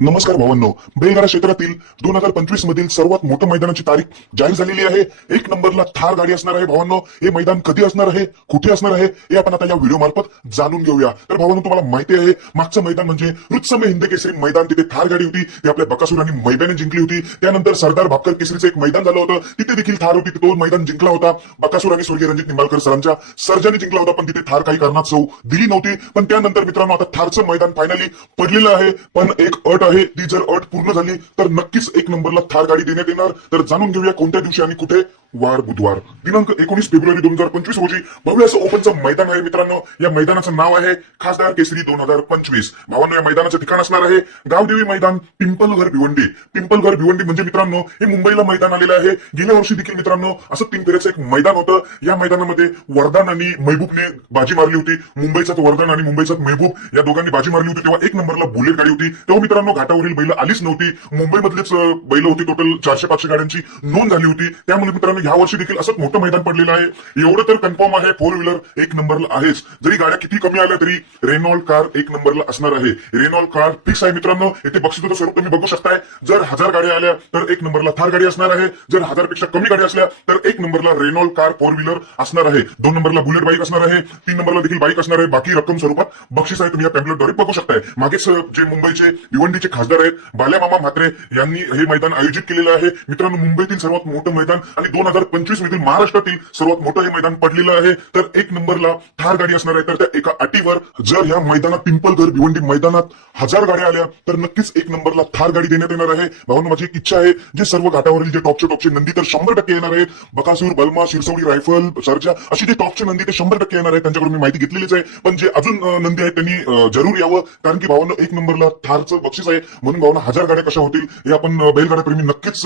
नमस्कार भावांनो. बेलगाडा क्षेत्रातील दोन हजार पंचवीस मधील सर्वात मोठं मैदानाची तारीख जाहीर झालेली आहे. एक नंबरला थार गाडी असणार आहे भावांनो. हे मैदान कधी असणार आहे? कुठे असणार आहे? हे आपण आता या व्हिडिओ मार्फत जाणून घेऊया. तर भावांनो तुम्हाला माहिती आहे मागचं मैदान म्हणजे रुत्समे हिंद केसरी मैदान. तिथे थार गाडी होती ती आपल्या बकासूर आणि मैदाने जिंकली होती. त्यानंतर सरदार भापकर केसरीचं एक मैदान झालं होतं. तिथे देखील थार होती. तो मैदान जिंकला होता. बकासूर आणि स्वर्गीय रणजित निंबाळकर सरांच्या सर्जाने जिंकला होता पण तिथे थार काही कारणात सौ दिली नव्हती. पण त्यानंतर मित्रांनो आता थारचं मैदान फायनली पडलेलं आहे. पण एक अट आहे. ती जर अट पूर्ण झाली तर नक्कीच एक नंबरला थार गाडी देण्यात येणार. तर जाणून घेऊया कोणत्या दिवशी आणि कुठे. वार बुधवार. दिनांक एकोणीस फेब्रुवारी दोन हजार पंचवीस रोजी भव्य असं ओपनचं मैदान आहे मित्रांनो. या मैदानाचं नाव आहे खासदार केसरी दोन हजार पंचवीस. भावांनो या मैदानाचं ठिकाण असणार आहे गावदेवी मैदान पिंपलघर भिवंडी. पिंपलघर भिवंडी म्हणजे मित्रांनो हे मुंबईला मैदान आलेलं आहे. गेल्या वर्षी देखील मित्रांनो असं तीन फेऱ्याचं एक मैदान होतं. या मैदानामध्ये वरदान आणि महबूबने बाजी मारली होती. मुंबईचा वरदान आणि मुंबईचा महबूब या दोघांनी बाजी मारली होती. तेव्हा एक नंबरला बुलेट गाडी होती. तेव्हा मित्रांनो घाटावरील बैल आलीच नव्हती. मुंबईमधलीच बैल होती टोटल चारशे पाचशे गाड्यांची नोंद झाली होती. त्यामुळे मित्रांनो या वर्षी देखील असंच मोठं मैदान पडलेलं आहे. एवढं तर कन्फर्म आहे फोर व्हीलर एक नंबरला आहेच. जरी गाड्या किती कमी आल्या तरी रेनॉल्ड कार एक नंबरला असणार आहे. रेनॉल्ड कार फिक्स आहे मित्रांनो. येथे बक्षिसाचं स्वरूप तुम्ही बघू शकताय. जर हजार गाड्या आल्या तर एक नंबरला थार गाडी असणार आहे. जर हजारपेक्षा कमी गाड्या असल्या तर एक नंबरला रेनॉल्ड कार फोर व्हीलर असणार आहे. दोन नंबरला बुलेट बाईक असणार आहे. तीन नंबरला देखील बाईक असणार आहे. बाकी रक्कम स्वरूपात बक्षीस आहे तुम्ही या पॅम्पलेटद्वारे बघू शकताय. मागेच जे मुंबईचे भिवंडीचे खासदार आहेत बाल्यामामा म्हात्रे यांनी हे मैदान आयोजित केलेलं आहे. मित्रांनो मुंबईतील सर्वात मोठं मैदान आणि दोन हजार पंचवीस मधील महाराष्ट्रातील सर्वात मोठं हे मैदान पडलेलं आहे. तर एक नंबरला थार गाडी असणार आहे. तर त्या एका अटीवर जर या मैदानात पिंपलघर भिवंडी मैदानात हजार गाड्या आल्या तर नक्कीच एक नंबरला थार गाडी देण्यात येणार आहे. भावना माझी एक इच्छा आहे जे सर्व घाटावरील जे टॉपचे टॉपचे नंदी तर शंभर टक्के येणार आहे. बकासूर बलमा शिरसवडी रायफल सर्जा अशी जे टॉपचे नंदी ते शंभर टक्के येणार आहे. त्यांच्याकडून मी माहिती घेतलेलीच आहे. पण जे अजून नंदी आहेत त्यांनी जरूर यावं. कारण की भावानं एक नंबरला थारचं बक्षीस आहे. म्हणून भावना हजार गाड्या कशा होतील हे आपण बैलगाड्या प्रेमी नक्कीच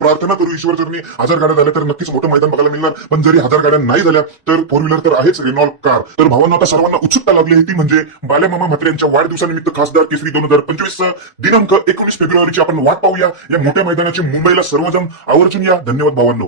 प्रार्थना करू ईश्वर चरणी हजार गाड्या झाल्या तर नक्कीच मोठं मैदान बघायला मिळणार. पण जरी हजार गाड्या नाही झाल्या तर फोर व्हीलर तर आहेच रेनॉल्ड कार तर भावांना आता सर्वांना उत्सुकता लागली आहे ती म्हणजे बाल्यामामा म्हात्रे यांच्या वाढदिवसानिमित्त खासदार केसरी दोन हजार पंचवीस दिनांक एकोणीस फेब्रुवारीची आपण वाट पाहूया. या मोठ्या मैदानाची मुंबईला सर्वजण आवर्जून या. धन्यवाद भावांनो.